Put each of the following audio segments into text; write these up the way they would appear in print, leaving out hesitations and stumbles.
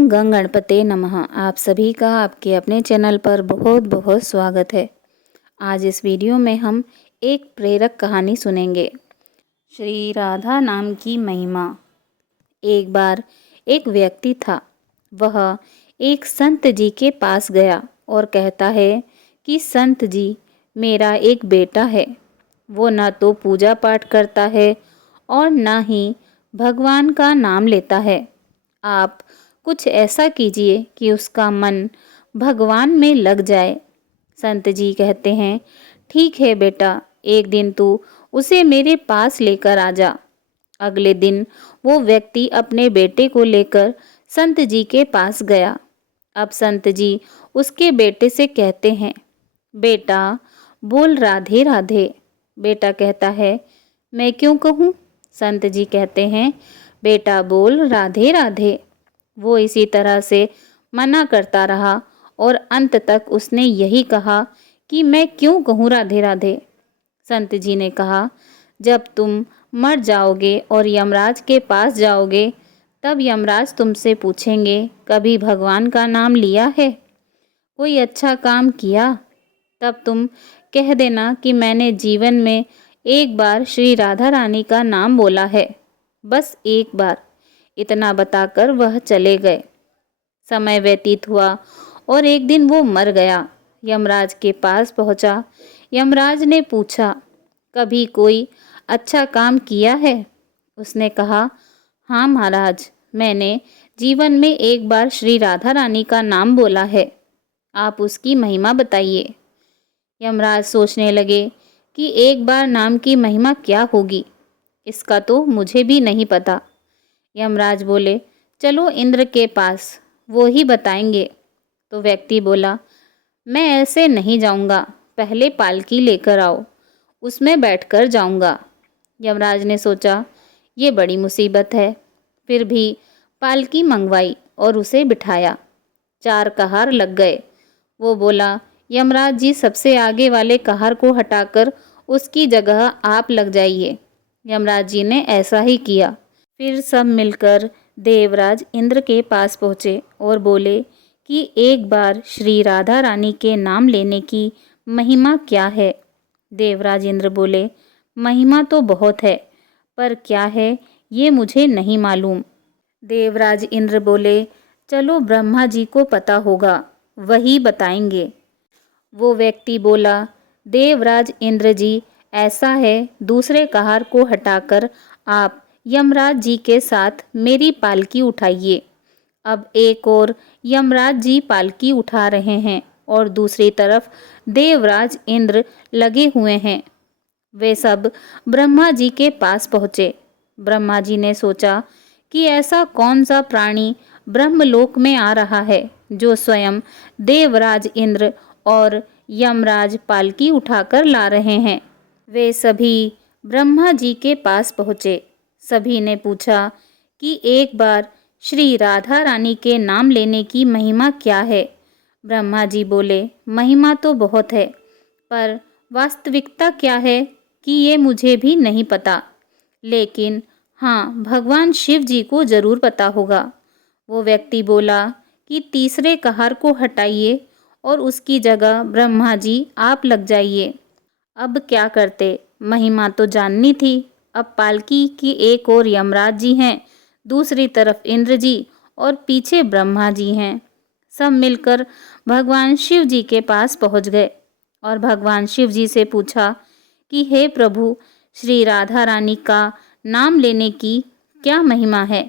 ओम गंग गणपते नमः। आप सभी का आपके अपने चैनल पर बहुत बहुत स्वागत है। आज इस वीडियो में हम एक प्रेरक कहानी सुनेंगे। श्री राधा नाम की महिमा। एक बार एक व्यक्ति था। वह एक संत जी के पास गया और कहता है कि संत जी, मेरा एक बेटा है। वो न तो पूजा पाठ करता है और न ही भगवान का नाम लेता है। आप कुछ ऐसा कीजिए कि उसका मन भगवान में लग जाए। संत जी कहते हैं, ठीक है बेटा, एक दिन तू उसे मेरे पास लेकर आ जा। अगले दिन वो व्यक्ति अपने बेटे को लेकर संत जी के पास गया। अब संत जी उसके बेटे से कहते हैं, बेटा बोल राधे राधे। बेटा कहता है, मैं क्यों कहूँ? संत जी कहते हैं, बेटा बोल राधे राधे। वो इसी तरह से मना करता रहा और अंत तक उसने यही कहा कि मैं क्यों कहूँ राधे राधे। संत जी ने कहा, जब तुम मर जाओगे और यमराज के पास जाओगे, तब यमराज तुमसे पूछेंगे, कभी भगवान का नाम लिया है? कोई अच्छा काम किया? तब तुम कह देना कि मैंने जीवन में एक बार श्री राधा रानी का नाम बोला है, बस एक बार। इतना बताकर वह चले गए। समय व्यतीत हुआ और एक दिन वो मर गया। यमराज के पास पहुंचा। यमराज ने पूछा, कभी कोई अच्छा काम किया है? उसने कहा, हाँ महाराज, मैंने जीवन में एक बार श्री राधा रानी का नाम बोला है। आप उसकी महिमा बताइए। यमराज सोचने लगे कि एक बार नाम की महिमा क्या होगी, इसका तो मुझे भी नहीं पता। यमराज बोले, चलो इंद्र के पास, वो ही बताएंगे। तो व्यक्ति बोला, मैं ऐसे नहीं जाऊंगा, पहले पालकी लेकर आओ, उसमें बैठकर जाऊंगा। यमराज ने सोचा, ये बड़ी मुसीबत है। फिर भी पालकी मंगवाई और उसे बिठाया। 4 कहार लग गए। वो बोला, यमराज जी, सबसे आगे वाले कहार को हटाकर उसकी जगह आप लग जाइए। यमराज जी ने ऐसा ही किया। फिर सब मिलकर देवराज इंद्र के पास पहुँचे और बोले कि एक बार श्री राधा रानी के नाम लेने की महिमा क्या है? देवराज इंद्र बोले, महिमा तो बहुत है, पर क्या है ये मुझे नहीं मालूम। देवराज इंद्र बोले, चलो ब्रह्मा जी को पता होगा, वही बताएंगे। वो व्यक्ति बोला, देवराज इंद्र जी, ऐसा है, दूसरे कहार को हटाकर आप यमराज जी के साथ मेरी पालकी उठाइए। अब एक और यमराज जी पालकी उठा रहे हैं और दूसरी तरफ देवराज इंद्र लगे हुए हैं। वे सब ब्रह्मा जी के पास पहुँचे। ब्रह्मा जी ने सोचा कि ऐसा कौन सा प्राणी ब्रह्मलोक में आ रहा है जो स्वयं देवराज इंद्र और यमराज पालकी उठाकर ला रहे हैं। वे सभी ब्रह्मा जी के पास पहुँचे। सभी ने पूछा कि एक बार श्री राधा रानी के नाम लेने की महिमा क्या है? ब्रह्मा जी बोले, महिमा तो बहुत है, पर वास्तविकता क्या है कि ये मुझे भी नहीं पता, लेकिन हाँ, भगवान शिव जी को जरूर पता होगा। वो व्यक्ति बोला कि तीसरे कहार को हटाइए और उसकी जगह ब्रह्मा जी आप लग जाइए। अब क्या करते, महिमा तो जाननी थी। अब पालकी की एक ओर यमराज जी हैं, दूसरी तरफ इंद्र जी और पीछे ब्रह्मा जी हैं। सब मिलकर भगवान शिव जी के पास पहुंच गए और भगवान शिव जी से पूछा कि हे प्रभु, श्री राधा रानी का नाम लेने की क्या महिमा है?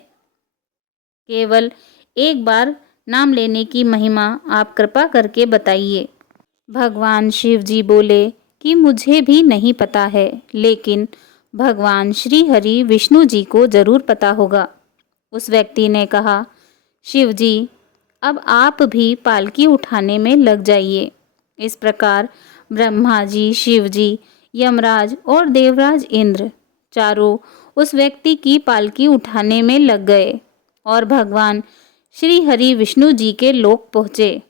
केवल एक बार नाम लेने की महिमा आप कृपा करके बताइए। भगवान शिव जी बोले कि मुझे भी नहीं पता है, लेकिन भगवान श्री हरि विष्णु जी को जरूर पता होगा। उस व्यक्ति ने कहा, शिव जी, अब आप भी पालकी उठाने में लग जाइए। इस प्रकार ब्रह्मा जी, शिव जी, यमराज और देवराज इंद्र चारों उस व्यक्ति की पालकी उठाने में लग गए और भगवान श्री हरि विष्णु जी के लोक पहुँचे।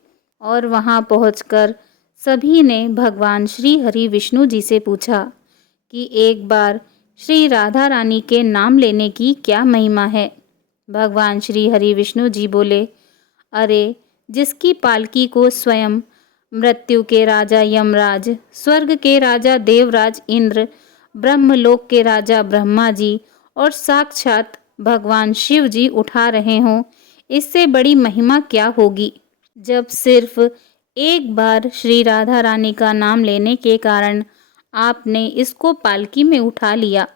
और वहाँ पहुंचकर सभी ने भगवान श्री हरि विष्णु जी से पूछा कि एक बार श्री राधा रानी के नाम लेने की क्या महिमा है? भगवान श्री हरि विष्णु जी बोले, अरे, जिसकी पालकी को स्वयं मृत्यु के राजा यमराज, स्वर्ग के राजा देवराज इंद्र, ब्रह्मलोक के राजा ब्रह्मा जी और साक्षात भगवान शिव जी उठा रहे हों, इससे बड़ी महिमा क्या होगी। जब सिर्फ एक बार श्री राधा रानी का नाम लेने के कारण आपने इसको पालकी में उठा लिया,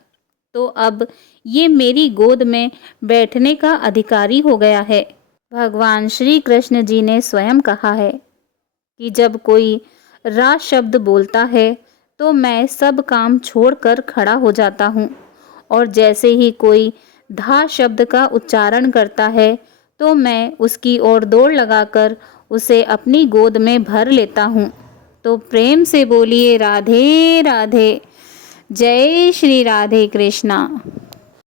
तो अब ये मेरी गोद में बैठने का अधिकारी हो गया है। भगवान श्री कृष्ण जी ने स्वयं कहा है कि जब कोई रा शब्द बोलता है तो मैं सब काम छोड़कर खड़ा हो जाता हूँ, और जैसे ही कोई धा शब्द का उच्चारण करता है तो मैं उसकी ओर दौड़ लगाकर उसे अपनी गोद में भर लेता हूँ। तो प्रेम से बोलिए राधे राधे। जय श्री राधे कृष्णा।